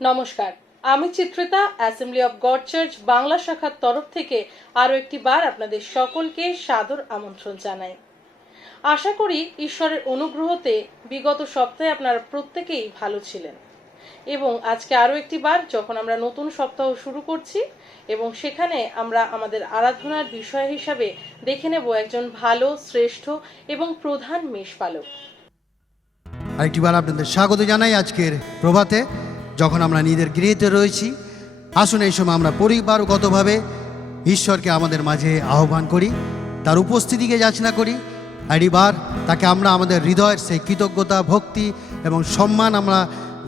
নমস্কার, আমি Chitrita assembly of god church Bangla শাখার তরফ থেকে আরও একটি বার আপনাদের সকলকে সাদর আমন্ত্রণ জানাই। আশা করি ঈশ্বরের অনুগ্রহতে বিগত সপ্তাহে আপনারা প্রত্যেকেই ভালো ছিলেন এবং আজকে আরও একটি বার যখন আমরা নতুন সপ্তাহ শুরু করছি এবং সেখানে আমরা আমাদের আরাধনার বিষয় হিসাবে দেখে নেব একজন ভালো, শ্রেষ্ঠ এবং প্রধান মেষপালক। আরেকটিবার আপনাদের স্বাগত জানাই আজকের প্রভাতে। যখন আমরা নিজেদের গৃহেতে রয়েছি, আসুন এই সময় আমরা পরিবারগতভাবে ঈশ্বরকে আমাদের মাঝে আহ্বান করি, তার উপস্থিতিকে যাচনা করি। আরেকবার তাকে আমরা আমাদের হৃদয়ের সেই কৃতজ্ঞতা, ভক্তি এবং সম্মান আমরা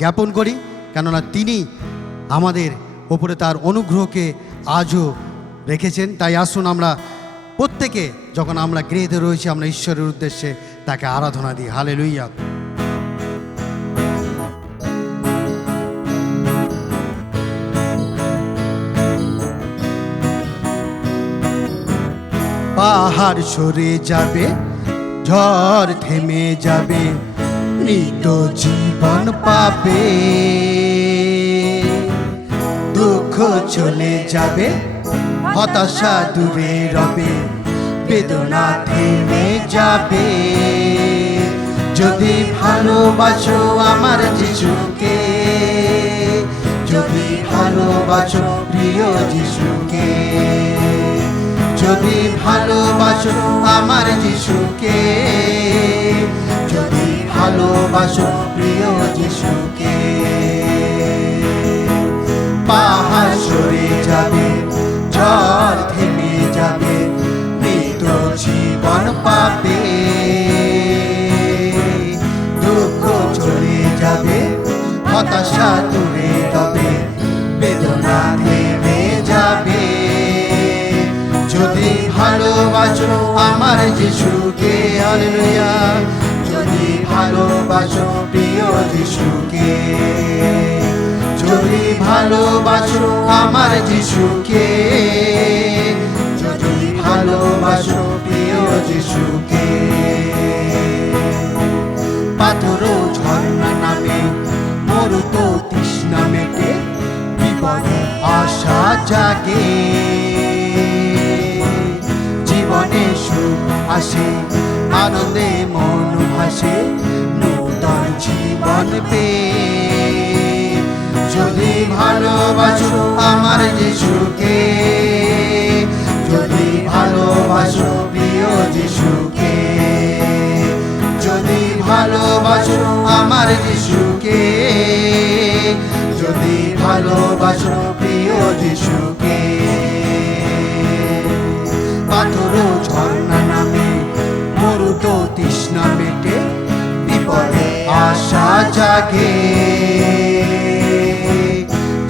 জ্ঞাপন করি, কেননা তিনি আমাদের ওপরে তার অনুগ্রহকে আজও রেখেছেন। তাই আসুন আমরা প্রত্যেকে যখন আমরা গৃহেতে রয়েছি, আমরা ঈশ্বরের উদ্দেশ্যে তাকে আরাধনা দিই। হালেলুয়া। পাহাড় সরে যাবে, ঝড় থেমে যাবে, মৃত জীবন পাবে, দুঃখ চলে যাবে, হতাশা দূরে রবে, বেদনা থেমে যাবে। যদি ভালোবাসো আমার যিশুকে, যদি ভালোবাসো প্রিয় যিশুকে, যদি ভালোবাসো আমার যিশুকে, যদি ভালোবাসো প্রিয় যিশুকে, পাহাড় সরে যাবে, ঝড় থেমে যাবে, মৃত জীবন পাবে, দুঃখ চলে যাবে, হতাশা দূরে রবে, বেদনা থেমে যাবে। যদি ভালোবাসো আমার যিশুকে, হালেলুয়া, যদি ভালোবাসো প্রিয় যিশুকে, যদি ভালোবাসো আমার যিশুকে, যদি ভালোবাসো প্রিয় যিশুকে, পাথর ঝর্ণা নামে, মরুত তৃষ্ণা মেটে, বিপদে আশা জাগে, জীবনে সুখ আসে, আনন্দে মন ভাসে, নূতন জীবন পেয়ে। যদি ভালোবাসো আমার যিশুকে, যদি ভালোবাসো প্রিয় যিশুকে, যদি ভালোবাসো আমার যিশুকে, যদি ভালোবাসো প্রিয় যিশুকে, পাথর ঝর্ণা নামে, মরুত তৃষ্ণা মেটে, বিপদে আশা জাগে,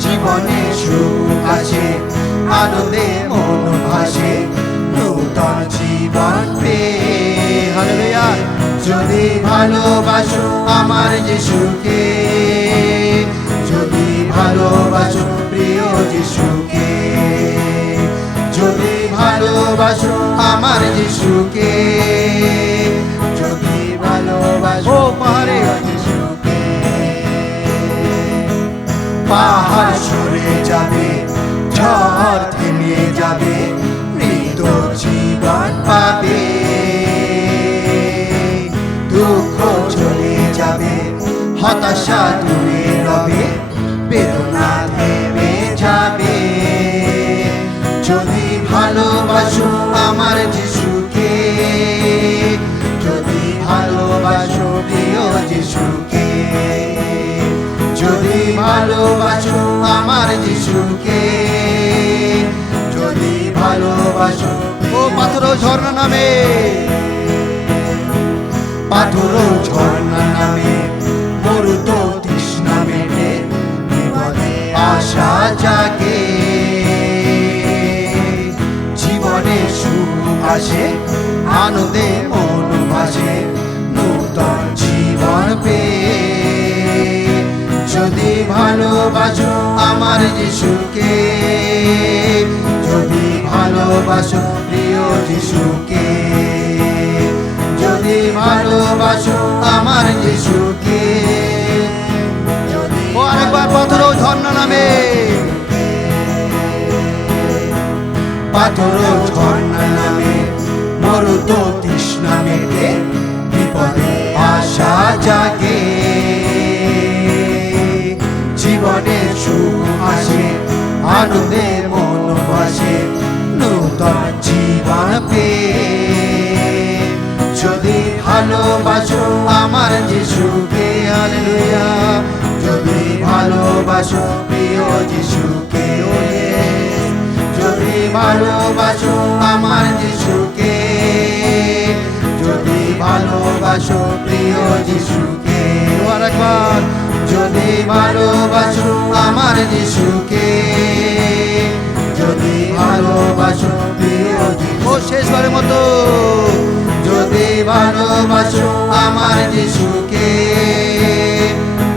জীবনে সুখ আছে, আনন্দে মন ভাসে, নূতন জীবন পেয়ে। হালেলুয়া। যদি ভালোবাসো আমার যিশুকে, যদি ভালোবাসো প্রিয় যিশুকে, যদি ভালোবাসো আমার যিশুকে, যদি ভালোবাসো পারে যিশুকে, পাহাড় সরে যাবে, ঝড় থেমে যাবে, মৃত জীবন পাবে, দুঃখ চলে যাবে, হতাশা দূরে রবে, বেদনা থেমে যাবে। যদি ভালোবাসো আমার যিশুকে, যদি ভালোবাসো প্রিয় যিশুকে, যদি ভালোবাসো আমার যিশুকে, যদি ভালোবাসো। ও পাথর ঝর্ণা নামে, পাথর ঝর্ণা নামে, মরুত তৃষ্ণা মেটে, বিপদে আশা জাগে, জীবনে সুখ আসে, আনন্দে মন ভাসে, নূতন জীবন পেয়ে। যদি ভালোবাসো আমার যিশুকে, যদি ভালোবাসো প্রিয় যিশুকে, যদি ভালোবাসো আমার যিশুকে, যদি আরেকবার পাথর ঝর্ণা পাথর ঝর্ণা নামে, মরুত তৃষ্ণা মেটে, বিপদে আশা জাগে, জীবনে সুখ আসে, আনন্দে মন ভাসে, নূতন জীবন পেয়ে। যদি ভালোবাসো আমার যিশুকে, হালেলুয়া, যদি ভালোবাসো প্রিয় যিশুকে, যদি ভালোবাসো আমার যিশুকে, যদি ভালোবাসো প্রিয় যিশুকে, আরেকবার, যদি ভালোবাসো আমার যিশুকে, যদি ভালোবাসো প্রিয় যিশু, শেষবারের মতো, যদি ভালোবাসো আমার যিশুকে,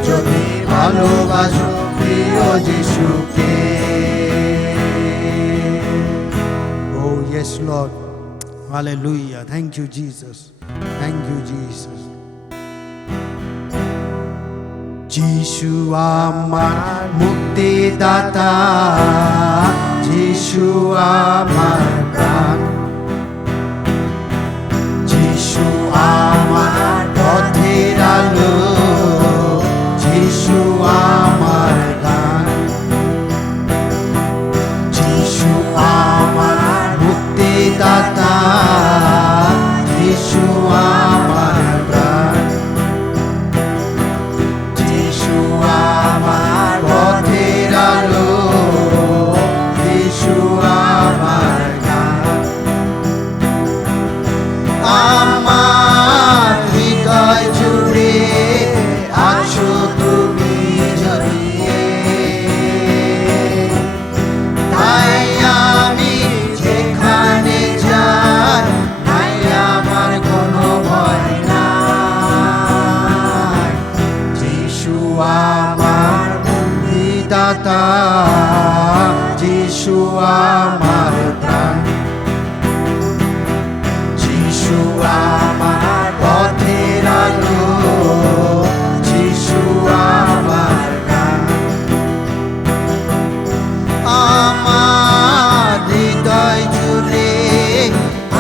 যদি ভালোবাসো প্রিয় যিশুকে। Oh yes Lord, hallelujah, thank you Jesus, thank you Jesus. যিশু আমার মুক্তিদাতা, যিশু আমার প্রাণ, যিশু আমার পথের আলো, যিশু আমার গান, যিশু আমার মুক্তিদাতা, যিশু আমার প্রাণ, যিশু আমার পথের আলো, যিশু আমার গান। আমার হৃদয় জুড়ে আছো তুমি জড়িয়ে, তাই আমি যেখানে যাই, নাই আমার কোনো ভয় নাই। যিশু আমার মুক্তিদাতা, যিশু আমার প্রাণ, যিশু আমার পথের আলো, যিশু আমার গান। আমার হৃদয় জুড়ে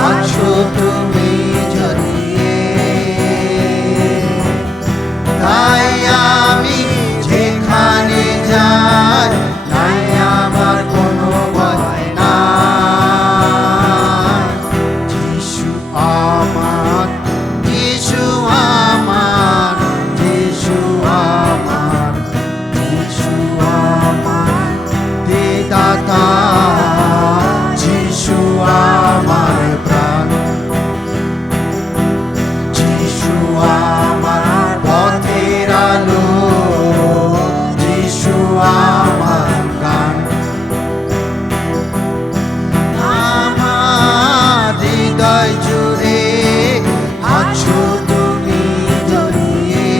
আছো তুমি জড়িয়ে, তাই আমি যেখানে যাই, নাই আমার কোনো ভয় নাই। যিশু আমার, যিশু আমার, যিশু আমার, যিশু আমার দাতা, যিশু আমার প্রাণ, যিশু আমার পথের আলো, যিশু আমার গান। আমার হৃদয় জুড়ে আছো তুমি জড়িয়ে,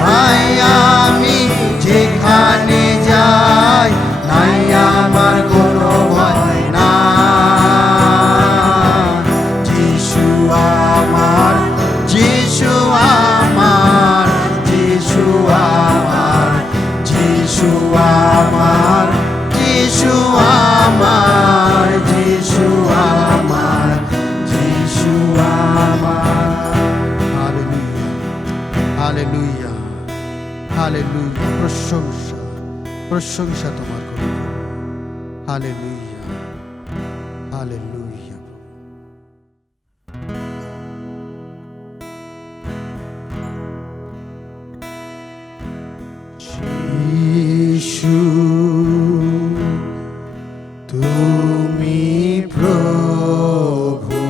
তাই আমি যেখানে যাই, নাই আমার কোনো ভয় নাই। যিশু আমার, যিশু আমার, যিশু আমার, যিশু আমার, যিশু আমার, যিশু আমার, যিশু আমার। হালেলুয়া, হালেলুয়া, হালেলুয়া, প্রশংসা, প্রশংসা তোমার করব। Hallelujah, hallelujah. যিশু তুমি প্রভু,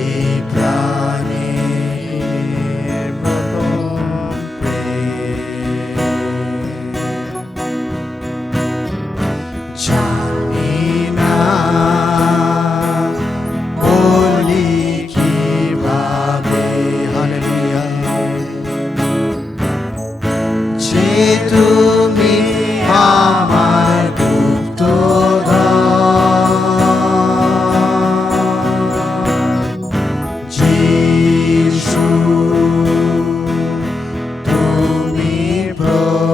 এই প্রাণের প্রথম প্রেম, জানি না বলি কিভাবে, হালেলুয়া, যে তুমি আমার গুপ্তধন। যিশু তুমি প্রভু,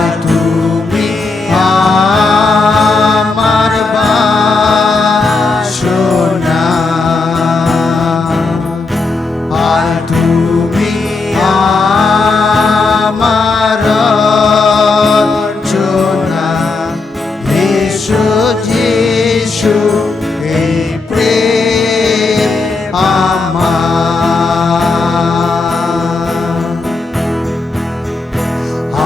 আর তুমি আমার বাসনা, আর তুমি আমার রচনা। এসো যিশু, এই প্রেম আমার,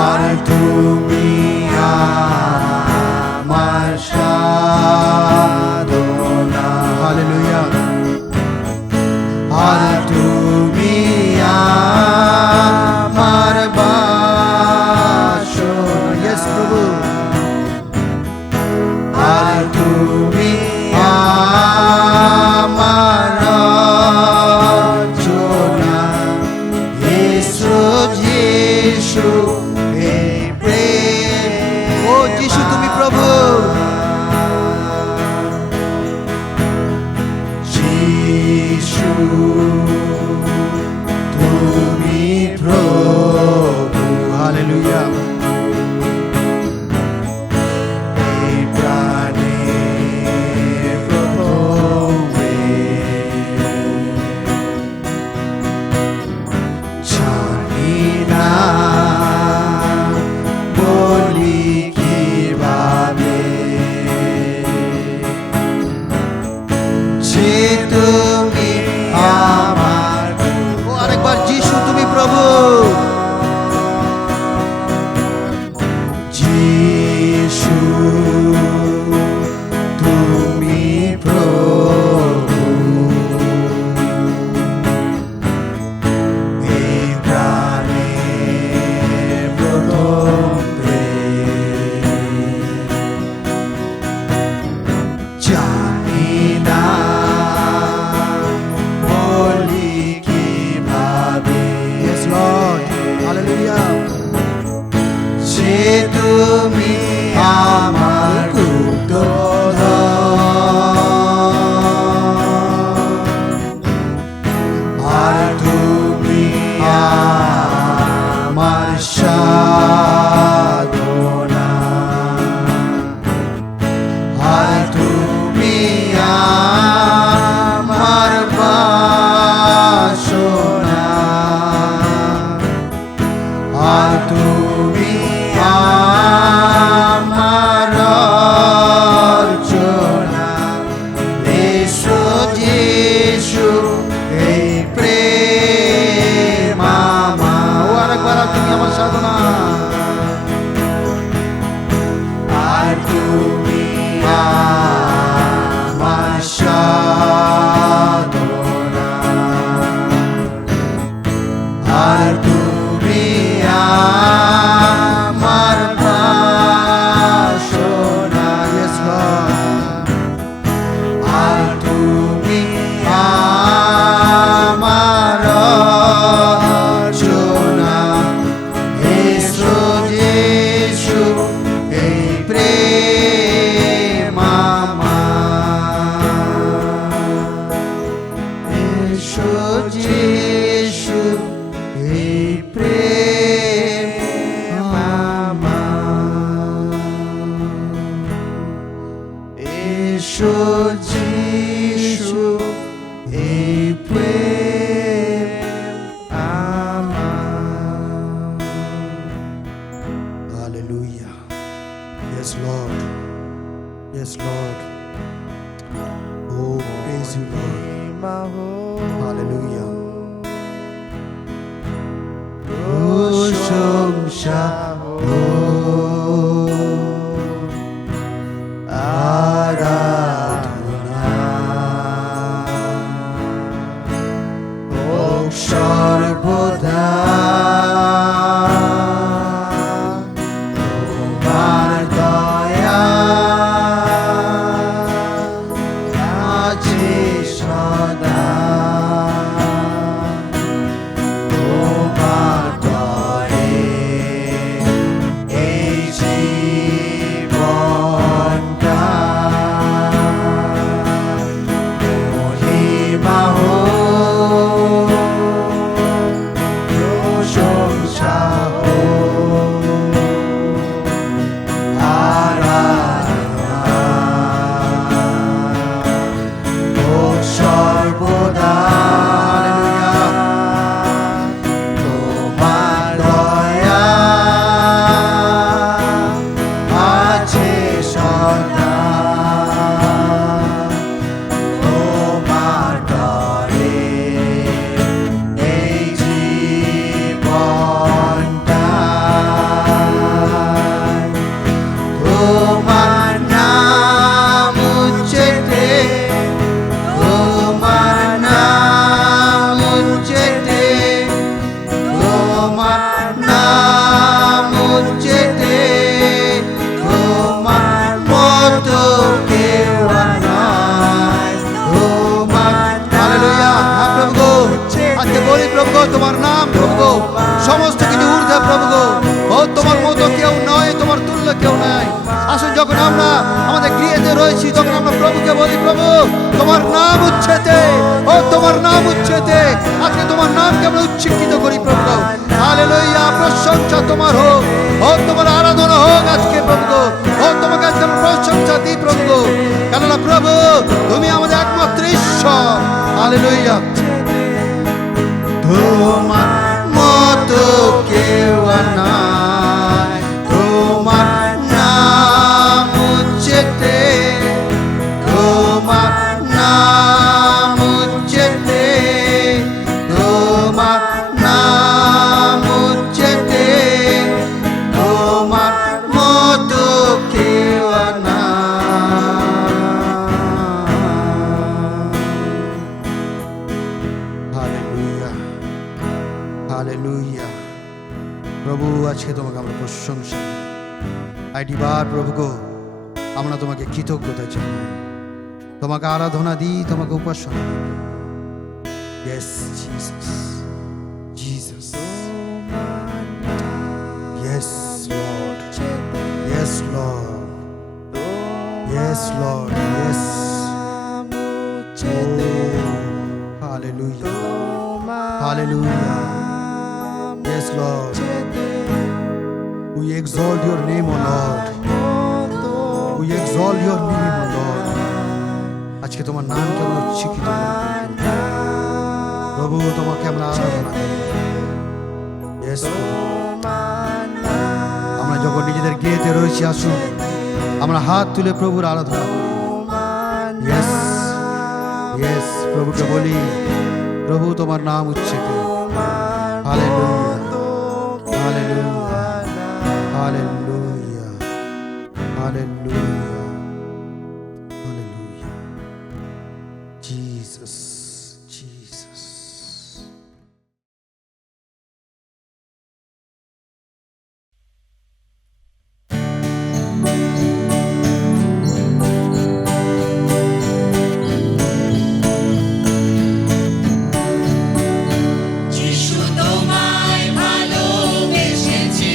আর তুমি আমার সাধনা। হালেলুয়া। আর তুমি আমার বাসনা। ইয়েস প্রভু। আর তুমি আমার রচনা। এসো যিশু, এই প্রেম। ও যিশু তুমি প্রভু, যিশু তুমি প্রভু। হালেলুয়া। এই প্রাণের প্রথম প্রেম, জানি না বলি কিভাবে, যে তুমি আমার। ও আরেকবার, যিশু তুমি প্রভু, যিশু তুমি প্রভু। এই প্রাণের প্রথম প্রেম, জানি না বলি কিভাবে। Yes, Lord. Hallelujah. যে তুমি আমার গুপ্তধন, আর তুমি আমার সাধনা, আর তুমি আমার বাসনা, আর তুমি আমার রচনা। এসো যিশু, এই প্রেম আমার। ও আরেকবার, তুমি আমার সাধনা, আর তুমি আমার সাধনা, আর তুমি আমার বাসনা। Yes, Lord. আর তুমি আমার রচনা। এসো যিশু, এই প্রেম আমার। এসো যিশু, এই প্রেম আমার। এসো যিশু, এই প্রেম আমার। Hallelujah. Yes, Lord. Yes, Lord. Oh, praise you, Lord. Hallelujah. প্রশংসা ও আরাধনা হোক সর্বদা তোমার দয়া আছে সদা। তোমার দয়ে এই যখন আমরা আমাদের গৃহেতে রয়েছি, তখন আমরা প্রভুকে বলি, প্রভু তোমার নাম উচ্ছেতে, ও তোমার নাম উচ্ছেতে, আজকে তোমার নামকে আমরা উচ্ছ্বসিত করি প্রভু। হালেলুয়া, প্রশংসা তোমার হোক, ও তোমার আরাধনা হোক আজকে প্রভু। ও তোমাকে আজকে আমরা প্রশংসা দিই প্রভু, কেননা প্রভু তুমি আমাদের একমাত্র ঈশ্বর। হালেলুয়া, তোমার মতো কেউ নাই, তোমার নাম উচ্চেতে, তোমার নাম উচ্চেতে, তোমার নাম উচ্চেতে, তোমার মতো কেউ নাই। Hallelujah, hallelujah. প্রভু আজকে তোমাকে আমরা প্রশংসা আইটি বার প্রভু গো, আমরা তোমাকে কৃতজ্ঞতা জানাই, তোমাকে আরাধনা দিই, তোমাকে উপাসনা দিই। Yes, Jesus. Jesus. Yes, Lord. Yes, Lord. Yes, Lord. Yes. Oh, hallelujah. Hallelujah. Yes, Lord. We exalt your name, O Lord. We exalt your name, O Lord. আজকে তোমার নামকে আমরা উচ্চকিত প্রভু, তোমাকে আমরা আরাধনা করি। Yes, আমরা যখন নিজেদের গৃহেতে রয়েছি, আসুন আমরা হাত তুলে প্রভুর আরাধনা করি। Yes, yes, প্রভুকে বলি, প্রভু তোমার নাম উচ্চকিত। Hallelujah, hallelujah, hallelujah, hallelujah, hallelujah. Jesus, Jesus. যিশু তোমায় ভালোবেসেছি,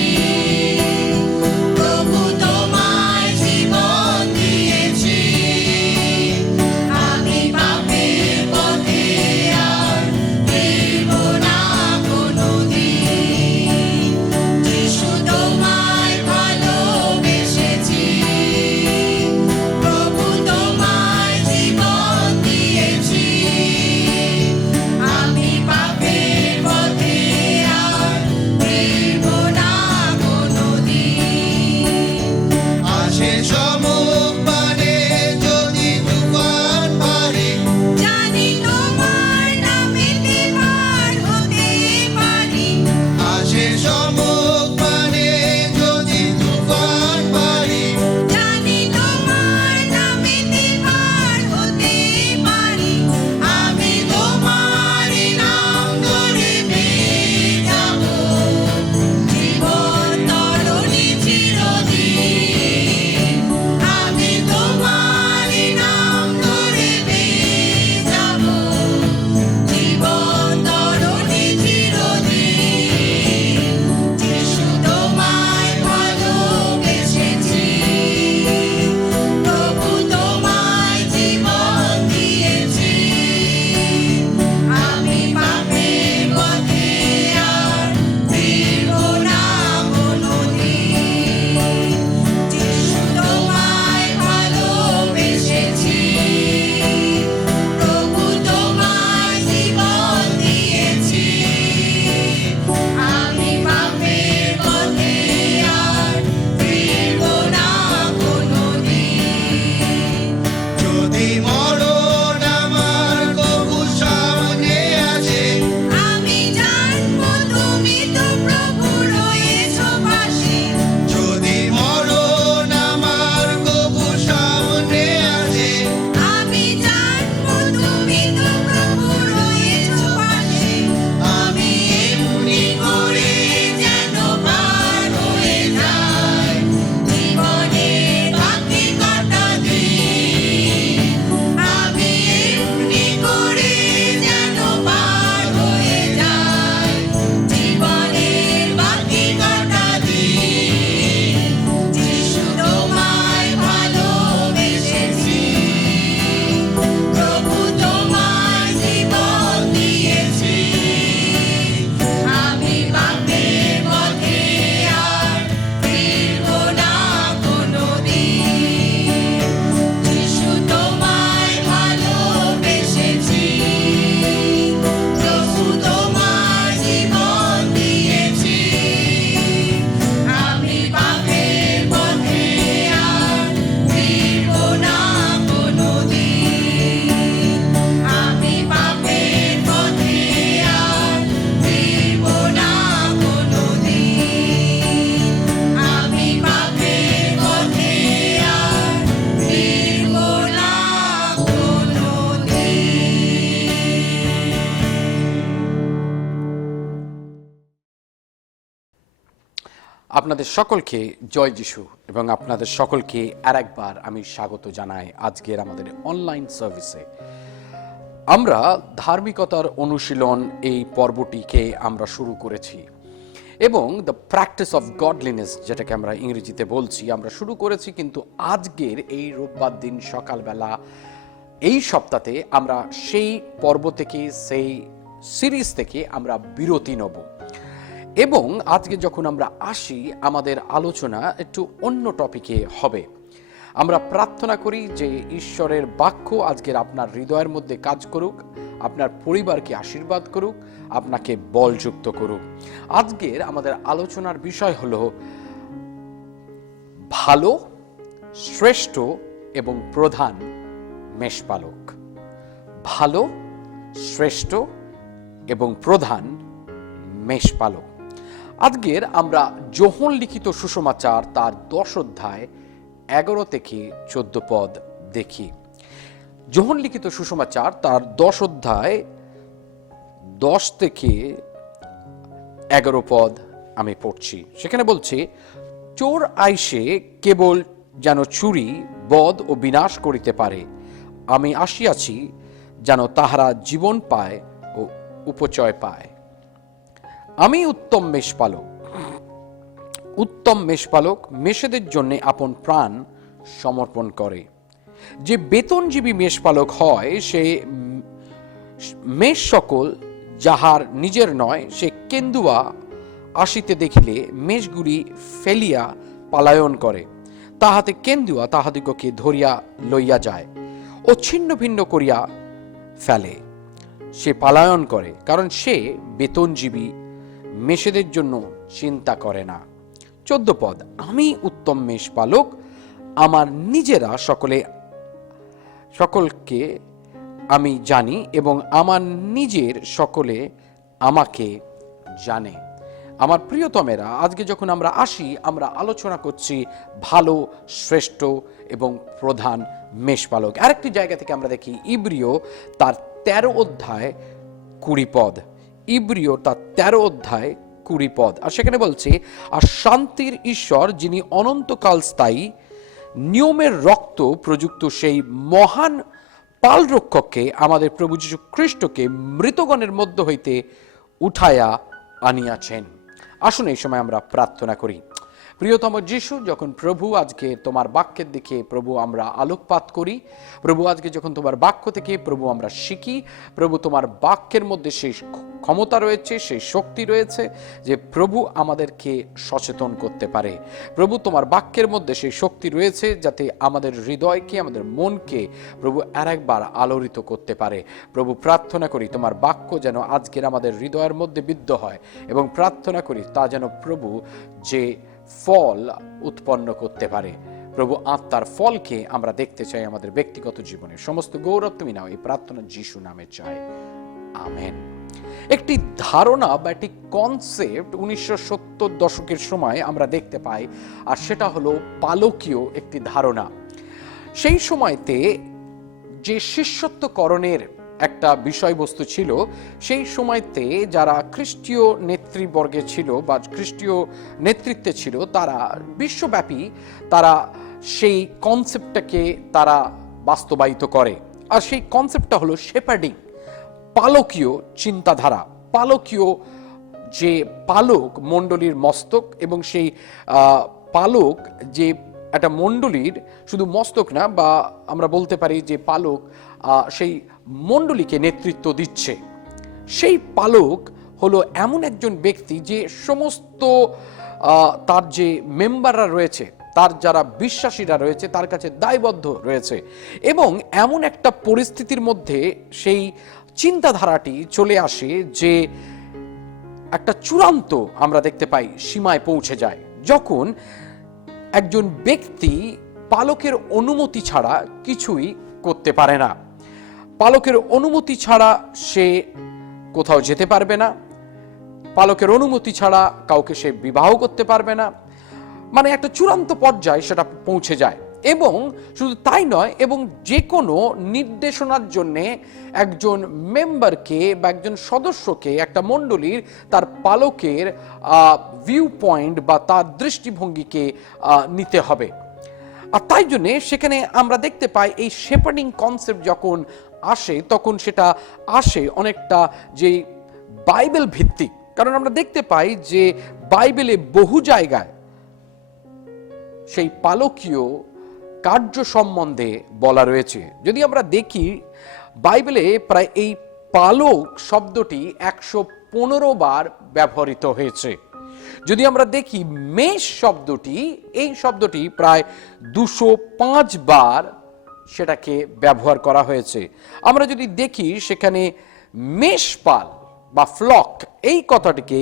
প্রভু তোমায় জীবন আপনাদের সকলকে জয় যিশু এবং আপনাদের সকলকে আরেকবার আমি স্বাগত জানাই আজকের আমাদের অনলাইন সার্ভিসে। আমরা ধার্মিকতার অনুশীলন এই পর্বটিকে আমরা শুরু করেছি এবং দ্য প্র্যাকটিস অফ গডলিনেস যেটাকে আমরা ইংরেজিতে বলছি আমরা শুরু করেছি, কিন্তু আজকের এই রোববার দিন সকালবেলা এই সপ্তাহে আমরা সেই পর্ব থেকে সেই সিরিজ থেকে আমরা বিরতি নেব এবং আজকে যখন আমরা আসি আমাদের আলোচনা একটু অন্য টপিকে হবে। আমরা প্রার্থনা করি যে ঈশ্বরের বাক্য আজকের আপনার হৃদয়ের মধ্যে কাজ করুক, আপনার পরিবারকে আশীর্বাদ করুক, আপনাকে বলযুক্ত করুক। আজকের আমাদের আলোচনার বিষয় হলো ভালো, শ্রেষ্ঠ এবং প্রধান মেষপালক। ভালো, শ্রেষ্ঠ এবং প্রধান মেষপালক। আজকের আমরা যোহন লিখিত সুসমাচার তার 10 অধ্যায় 11 থেকে 14 পদ দেখি। যোহন লিখিত সুসমাচার তার 10 অধ্যায় 10 থেকে 11 পদ আমি পড়ছি। সেখানে বলছে, চোর আইসে কেবল যেন চুরি, বধ ও বিনাশ করিতে পারে। আমি আসিয়াছি যেন তাহারা জীবন পায় ও উপচয় পায়। আমি উত্তম মেষপালক। উত্তম মেষপালক মেষেদের জন্য আপন প্রাণ সমর্পণ করে। যে বেতনজীবী মেষপালক হয় সে মেষ সকল যাহার নিজের নয়, সে কেন্দুয়া আসিতে দেখিলে মেষগুলি ফেলিয়া পালায়ন করে। তাহাতে কেন্দুয়া তাহাদিগকে ধরিয়া লইয়া যায় ও ছিন্ন ভিন্ন করিয়া ফেলে। সে পালায়ন করে, কারণ সে বেতনজীবী মেষেদের জন্য চিন্তা করে না। 14 পদ, আমি উত্তম মেষপালক, আমার নিজেরা সকলকে আমি জানি এবং আমার নিজের সকলে আমাকে জানে। আমার প্রিয়তমেরা, আজকে যখন আমরা আসি আমরা আলোচনা করছি ভালো, শ্রেষ্ঠ এবং প্রধান মেষপালক। আরেকটি জায়গা থেকে আমরা দেখি ইব্রিয় তার 13 অধ্যায় 20 পদ। ইব্রিয় তার 13 অধ্যায় 20 পদ। আর সেখানে বলছে, আর শান্তির ঈশ্বর যিনি অনন্তকাল স্থায়ী নিয়মের রক্ত প্রযুক্ত সেই মহান পালরক্ষককে আমাদের প্রভু যীশু খ্রিস্টকে মৃতগণের মধ্য হইতে উঠায়া আনিয়াছেন। আসুন এই সময় আমরা প্রার্থনা করি। প্রিয়তম যিশু, যখন প্রভু আজকে তোমার বাক্যের দিকে প্রভু আমরা আলোকপাত করি, প্রভু আজকে যখন তোমার বাক্য থেকে প্রভু আমরা শিখি, প্রভু তোমার বাক্যের মধ্যে সেই ক্ষমতা রয়েছে, সেই শক্তি রয়েছে যে প্রভু আমাদেরকে সচেতন করতে পারে। প্রভু তোমার বাক্যের মধ্যে সেই শক্তি রয়েছে যাতে আমাদের হৃদয়কে, আমাদের মনকে প্রভু আরেকবার আলোড়িত করতে পারে। প্রভু প্রার্থনা করি তোমার বাক্য যেন আজকের আমাদের হৃদয়ের মধ্যে বিদ্ধ হয় এবং প্রার্থনা করি তা যেন প্রভু যে ফল উৎপন্ন করতে পারে। প্রভু আত্মার ফলকে আমরা দেখতে চাই আমাদের ব্যক্তিগত জীবনে। সমস্ত গৌরব তুমি নাও, এই প্রার্থনা যিশু নামে চাই, আমেন। একটি ধারণা বা একটি কনসেপ্ট 1970 দশকের সময় আমরা দেখতে পাই, আর সেটা হলো পালকীয় একটি ধারণা। সেই সময়তে যে শিষ্যত্বকরণের একটা বিষয়বস্তু ছিল, সেই সময়তে যারা খ্রিস্টীয় নেতৃবর্গে ছিল বা খ্রিস্টীয় নেতৃত্বে ছিল তারা বিশ্বব্যাপী তারা সেই কনসেপ্টটাকে তারা বাস্তবায়িত করে। আর সেই কনসেপ্টটা হলো শেপার্ডিং, পালকীয় চিন্তাধারা। পালকীয় যে পালক মণ্ডলীর মস্তক, এবং সেই পালক যে একটা মণ্ডলীর শুধু মস্তক না, বা আমরা বলতে পারি যে পালক সেই মণ্ডলীকে নেতৃত্ব দিচ্ছে। সেই পালক হলো এমন একজন ব্যক্তি যে সমস্ত তার যে মেম্বাররা রয়েছে, তার যারা বিশ্বাসীরা রয়েছে তার কাছে দায়বদ্ধ রয়েছে, এবং এমন একটা পরিস্থিতির মধ্যে সেই চিন্তাধারাটি চলে আসে যে একটা চূড়ান্ত আমরা দেখতে পাই সীমায় পৌঁছে যায়, যখন একজন ব্যক্তি পালকের অনুমতি ছাড়া কিছুই করতে পারে না। পালকের অনুমতি ছাড়া সে কোথাও যেতে পারবে না, পালকের অনুমতি ছাড়া কাউকে সে বিবাহ করতে পারবে না। মানে একটা চূড়ান্ত পর্যায়ে সেটা পৌঁছে যায়। এবং শুধু তাই নয়, এবং যে কোনো নির্দেশনার জন্যে একজন মেম্বারকে বা একজন সদস্যকে, একটা মণ্ডলীর তার পালকের ভিউ পয়েন্ট বা তার দৃষ্টিভঙ্গিকে নিতে হবে। আর তাই জন্যে সেখানে আমরা দেখতে পাই এই শেপার্ডিং কনসেপ্ট যখন আসে, তখন সেটা আসে অনেকটা যে বাইবেল ভিত্তিক। কারণ আমরা দেখতে পাই যে বাইবেলে বহু জায়গায় সেই পালকীয় কার্য সম্বন্ধে বলা রয়েছে। যদি আমরা দেখি বাইবেলে প্রায় এই পালক শব্দটি 115 বার ব্যবহৃত হয়েছে। যদি আমরা দেখি মেষ শব্দটি, এই শব্দটি প্রায় 205 বার সেটাকে ব্যবহার করা হয়েছে। আমরা যদি দেখি সেখানে মেষপাল বা ফ্লক, এই কথাটিকে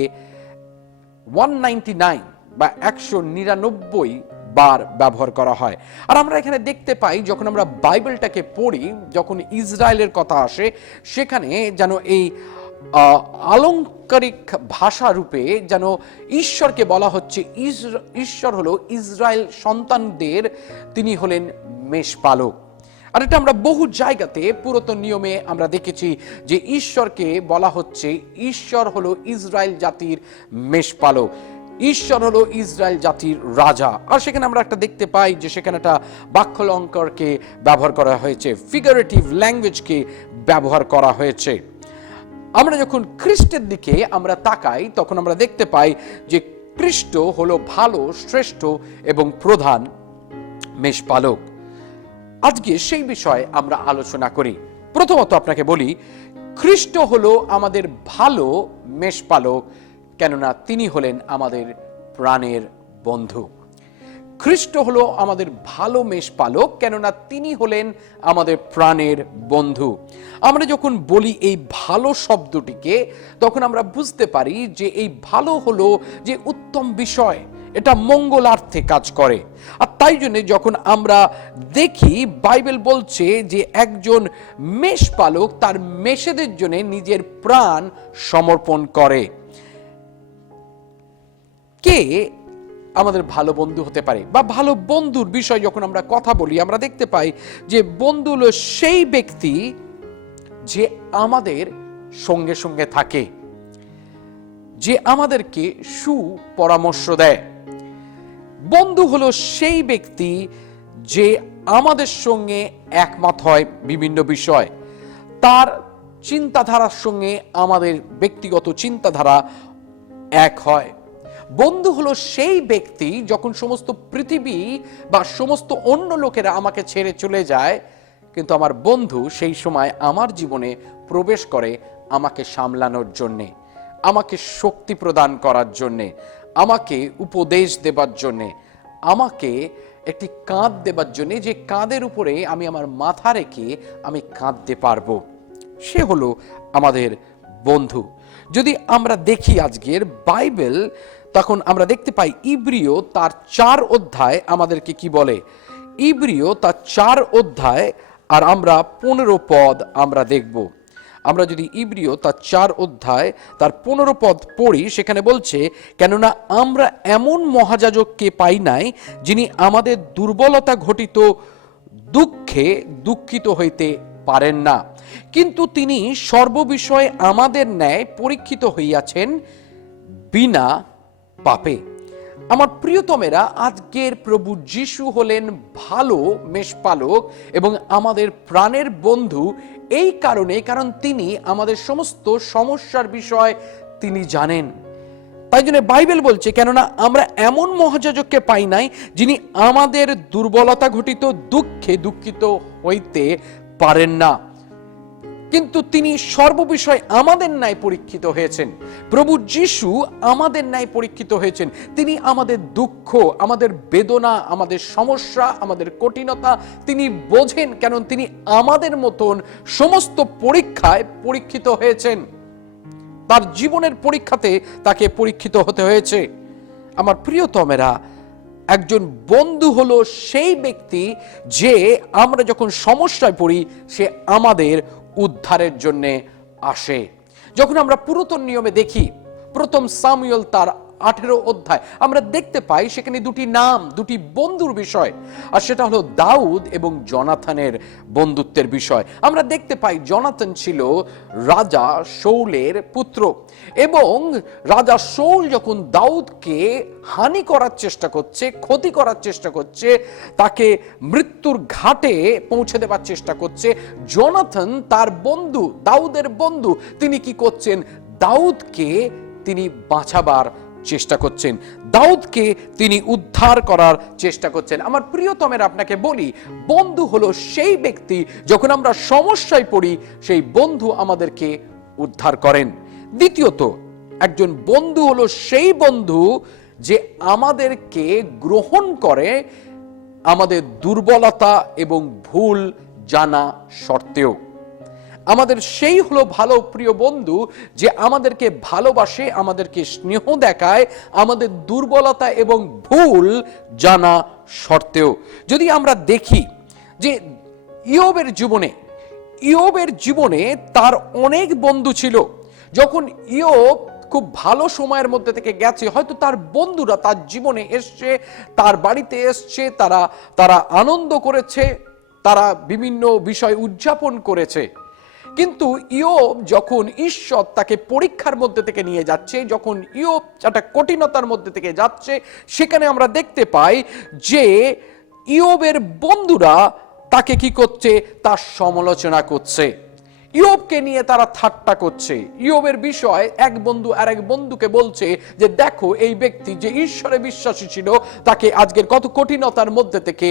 199 বা 199 বার ব্যবহার করা হয়। আর আমরা এখানে দেখতে পাই যখন আমরা বাইবেলটাকে পড়ি, যখন ইসরায়েলের কথা আসে, সেখানে যেন এই আলংকারিক ভাষা রূপে যেন ঈশ্বরকে বলা হচ্ছে ঈশ্বর হলো ইসরায়েল সন্তানদের, তিনি হলেন মেষপালক। আর এটা আমরা বহু জায়গাতে পুরাতন নিয়মে আমরা দেখেছি যে ঈশ্বরকে বলা হচ্ছে ঈশ্বর হলো ইসরায়েল জাতির মেষপালক, ঈশ্বর হলো ইসরায়েল জাতির রাজা। আর সেখানে আমরা একটা দেখতে পাই যে সেখানে একটা বাক্যালঙ্কারকে ব্যবহার করা হয়েছে, ফিগারেটিভ ল্যাঙ্গুয়েজকে ব্যবহার করা হয়েছে। আমরা যখন খ্রিস্টের দিকে আমরা তাকাই, তখন আমরা দেখতে পাই যে খ্রিস্ট হলো ভালো, শ্রেষ্ঠ এবং প্রধান মেষপালক। আজকে সেই বিষয়ে আমরা আলোচনা করি। প্রথমত আপনাকে বলি, খ্রিস্ট হলো আমাদের ভালো মেষপালক, কেননা তিনি হলেন আমাদের প্রাণের বন্ধু। খ্রিস্ট হলো আমাদের ভালো মেষপালক, কেননা তিনি হলেন আমাদের প্রাণের বন্ধু। আমরা যখন বলি এই ভালো শব্দটিকে, তখন আমরা বুঝতে পারি যে এই ভালো হলো যে উত্তম বিষয়, এটা মঙ্গলার্থে কাজ করে। আর তাই জন্য যখন আমরা দেখি বাইবেল বলছে যে একজন মেষপালক তার মেষেদের জন্য নিজের প্রাণ সমর্পণ করে। কে আমাদের ভালো বন্ধু হতে পারে, বা ভালো বন্ধুর বিষয় যখন আমরা কথা বলি, আমরা দেখতে পাই যে বন্ধু হলো সেই ব্যক্তি যে আমাদের সঙ্গে সঙ্গে থাকে, যে আমাদেরকে সুপরামর্শ দেয়। বন্ধু হলো সেই ব্যক্তি যে আমাদের সঙ্গে একমত হয় বিভিন্ন বিষয়, তার চিন্তাধারার সঙ্গে আমাদের ব্যক্তিগত চিন্তাধারা এক হয়। বন্ধু হলো সেই ব্যক্তি যখন সমস্ত পৃথিবী বা সমস্ত অন্য লোকেরা আমাকে ছেড়ে চলে যায়, কিন্তু আমার বন্ধু সেই সময় আমার জীবনে প্রবেশ করে আমাকে সামলানোর জন্যে, আমাকে শক্তি প্রদান করার জন্যে, আমাকে উপদেশ দেবার জন্যে, আমাকে একটি কাঁধ দেবার জন্যে, যে কাঁধের উপরে আমি আমার মাথা রেখে আমি কাঁদতে পারবো। সে হলো আমাদের বন্ধু। যদি আমরা দেখি আজকের বাইবেল, তখন আমরা দেখতে পাই ইব্রিয় তার 4 অধ্যায় আমাদেরকে কি বলে। ইব্রিয় তার 4 অধ্যায় আর আমরা 15 পদ আমরা দেখব। আমরা যদি ইব্রিয় তার 4 অধ্যায় তার 15 পদ পড়ি, সেখানে বলছে, কেননা আমরা এমন মহাযাজককে পাই নাই যিনি আমাদের দুর্বলতা ঘটিত দুঃখে দুঃখিত হইতে পারেন না, কিন্তু তিনি সর্ববিষয়ে আমাদের ন্যায় পরীক্ষিত হইয়াছেন বিনা পাপে। আমার প্রিয়তমেরা, আজকের প্রভু যিশু হলেন ভালো মেষপালক এবং আমাদের প্রাণের বন্ধু এই কারণে, কারণ তিনি আমাদের সমস্ত সমস্যার বিষয় তিনি জানেন। তাই জন্য বাইবেল বলছে, কেননা আমরা এমন মহাযাজককে পাই নাই যিনি আমাদের দুর্বলতা ঘটিত দুঃখে দুঃখিত হইতে পারেন না, কিন্তু তিনি সর্ববিষয় আমাদের ন্যায় পরীক্ষিত হয়েছেন। প্রভু যিশু আমাদের ন্যায় পরীক্ষিত হয়েছেন। তিনি আমাদের দুঃখ, আমাদের বেদনা, আমাদের সমস্যা, আমাদের কঠিনতা তিনি বোঝেন, কেন তিনি আমাদের মতন সমস্ত পরীক্ষায় পরীক্ষিত হয়েছেন। তার জীবনের পরীক্ষাতে তাকে পরীক্ষিত হতে হয়েছে। আমার প্রিয়তমেরা, একজন বন্ধু হলো সেই ব্যক্তি যে আমরা যখন সমস্যায় পড়ি সে আমাদের উদ্ধারের জন্য আসে। যখন আমরা পুরাতন নিয়মে দেখি, প্রথম সামুয়েল তার 18 অধ্যায় আমরা দেখতে পাই সেখানে দুটি নাম, দুটি বন্ধুর বিষয়, আর সেটা হলো দাউদ এবং জনাথনের বন্ধুত্বের বিষয়। আমরা দেখতে পাই জনাথন ছিল রাজা শাউলের পুত্র, এবং রাজা শাউল যখন দাউদকে হানি করার চেষ্টা করছে, ক্ষতি করার চেষ্টা করছে, তাকে মৃত্যুর ঘাটে পৌঁছে দেবার চেষ্টা করছে, জনাথন তার বন্ধু, দাউদের বন্ধু, তিনি কি করছেন? দাউদকে তিনি বাঁচাবার চেষ্টা করছেন, দাউদকে তিনি উদ্ধার করার চেষ্টা করছেন। আমার প্রিয়তমের আপনাকে বলি, বন্ধু হলো সেই ব্যক্তি, যখন আমরা সমস্যায় পড়ি সেই বন্ধু আমাদেরকে উদ্ধার করেন। দ্বিতীয়ত, একজন বন্ধু হলো সেই বন্ধু যে আমাদেরকে গ্রহণ করে আমাদের দুর্বলতা এবং ভুল জানা সত্ত্বেও। আমাদের সেই হলো ভালো প্রিয় বন্ধু যে আমাদেরকে ভালোবাসে, আমাদেরকে স্নেহ দেখায় আমাদের দুর্বলতা এবং ভুল জানা সত্ত্বেও। যদি আমরা দেখি যে ইয়োবের জীবনে তার অনেক বন্ধু ছিল। যখন ইয়োব খুব ভালো সময়ের মধ্যে থেকে গেছে, হয়তো তার বন্ধুরা তার জীবনে এসছে, তার বাড়িতে এসছে, তারা আনন্দ করেছে, তারা বিভিন্ন বিষয় উদযাপন করেছে। কিন্তু ইয়োব যখন ঈশ্বর তাকে পরীক্ষার মধ্যে থেকে নিয়ে যাচ্ছে, যখন ইয়োব একটা কঠিনতার মধ্যে থেকে যাচ্ছে, সেখানে আমরা দেখতে পাই যে ইয়োবের বন্ধুরা তাকে কি করছে? তার সমালোচনা করছে, ইয়োবকে নিয়ে তারা ঠাট্টা করছে। ইয়োবের বিষয় এক বন্ধু আরেক বন্ধুকে বলছে যে দেখো, এই ব্যক্তি যে ঈশ্বরে বিশ্বাসী ছিল, তাকে আজকের কত কঠিনতার মধ্যে থেকে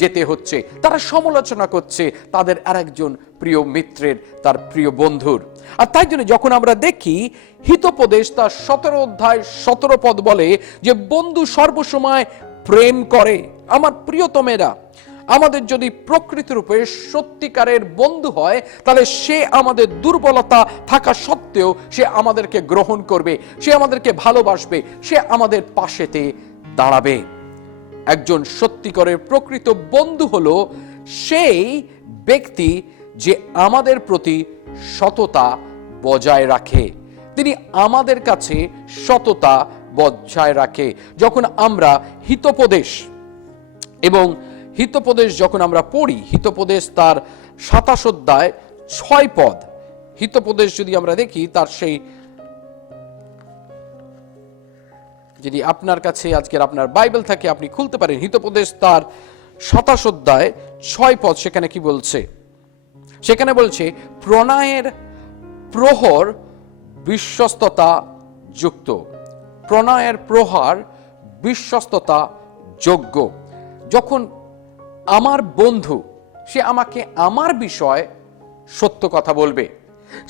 যেতে হচ্ছে। তারা সমালোচনা করছে তাদের আরেকজন প্রিয় মিত্রের, তার প্রিয় বন্ধুর। আর তাই জন্য যখন আমরা দেখি হিতোপদেশ তার 17 অধ্যায় 17 পদ বলে যে বন্ধু সর্বসময় প্রেম করে। আমার প্রিয়তমেরা, আমাদের যদি প্রকৃত রূপে সত্যিকারের বন্ধু হয়, তাহলে সে আমাদের দুর্বলতা থাকা সত্ত্বেও সে আমাদেরকে গ্রহণ করবে, সে আমাদেরকে ভালোবাসবে, সে আমাদের পাশেতে দাঁড়াবে। একজন সত্যিকারের প্রকৃত বন্ধু হলো সেই ব্যক্তি যে আমাদের প্রতি সততা বজায় রাখে, তিনি আমাদের কাছে সততা বজায় রাখে। যখন আমরা হিতোপদেশ যখন আমরা পড়ি, হিতোপদেশ তার 27 অধ্যায় 6 পদ, হিতোপদেশ যদি আমরা দেখি তার সেই, যদি আপনার কাছে আজকের আপনার বাইবেল থাকে আপনি খুলতে পারেন, হিতোপদেশ তার 27 অধ্যায় 6 পদ, সেখানে কি বলছে? সেখানে বলছে প্রণয়ের প্রহর বিশ্বস্ততা যুক্ত, প্রণয়ের প্রহার বিশ্বস্ততা যোগ্য। যখন আমার বন্ধু সে আমাকে আমার বিষয় সত্য কথা বলবে,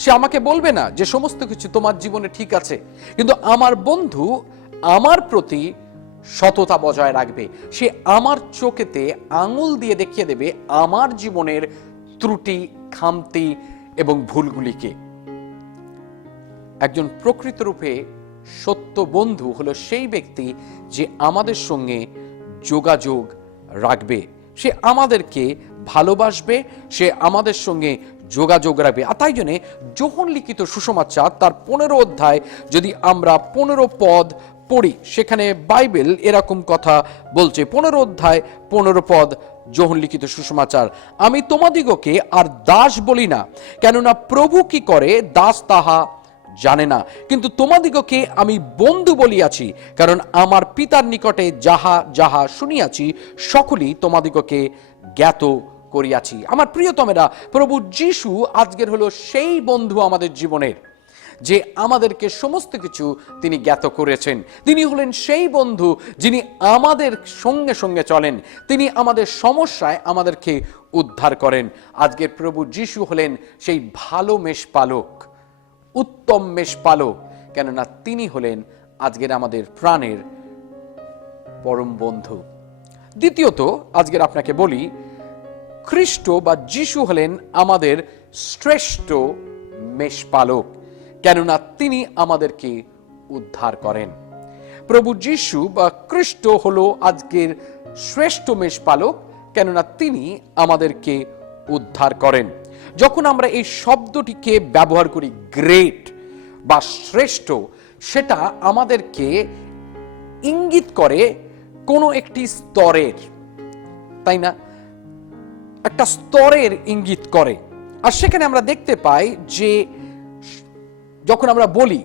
সে আমাকে বলবে না যে সমস্ত কিছু তোমার জীবনে ঠিক আছে, কিন্তু আমার বন্ধু আমার প্রতি সততা বজায় রাখবে, সে আমার চোখেতে আঙুল দিয়ে দেখিয়ে দেবে আমার জীবনের ত্রুটি, খামতি এবং ভুলগুলিকে। একজন প্রকৃত রূপে সত্য বন্ধু হলো সেই ব্যক্তি যে আমাদের সঙ্গে যোগাযোগ রাখবে, সে আমাদেরকে ভালোবাসবে, সে আমাদের সঙ্গে যোগাযোগ রাখবে। আর তাই জন্যে যোহন লিখিত সুসমাচার তার 15 অধ্যায় যদি আমরা 15 পদ পড়ি, সেখানে বাইবেল এরকম কথা বলছে, 15 অধ্যায় 15 পদ যোহন লিখিত সুসমাচার, আমি তোমাদিগকে আর দাস বলি না, কেননা প্রভু কি করে দাস তাহা জানে না, কিন্তু তোমাদিগকে আমি বন্ধু বলিয়াছি, কারণ আমার পিতার নিকটে যাহা যাহা শুনিয়াছি সকলই তোমাদিগকে জ্ঞাত করিয়াছি। আমার প্রিয়তমেরা, প্রভু যিশু আজকের হলো সেই বন্ধু আমাদের জীবনের, যে আমাদেরকে সমস্ত কিছু তিনি জ্ঞাত করেছেন। তিনি হলেন সেই বন্ধু যিনি আমাদের সঙ্গে সঙ্গে চলেন, তিনি আমাদের সমস্যায় আমাদেরকে উদ্ধার করেন। আজকের প্রভু যিশু হলেন সেই ভালো মেষপালক, উত্তম মেষপালক, কেননা তিনি হলেন আজকের আমাদের প্রাণের পরম বন্ধু। দ্বিতীয়ত, আজকের আপনাকে বলি, খ্রিস্ট বা যিশু হলেন আমাদের শ্রেষ্ঠ মেষপালক, কেননা তিনি আমাদেরকে উদ্ধার করেন। প্রভু যিশু বা খ্রিস্ট হলো আজকের শ্রেষ্ঠ মেষপালক, কেননা তিনি আমাদেরকে উদ্ধার করেন। যখন আমরা এই শব্দটিকে ব্যবহার করি গ্রেট বা শ্রেষ্ঠ, সেটা আমাদেরকে ইঙ্গিত করে কোনো একটি স্তরের, তাই না? একটা স্তরের ইঙ্গিত করে। আর সেখানে আমরা দেখতে পাই যে যখন আমরা বলি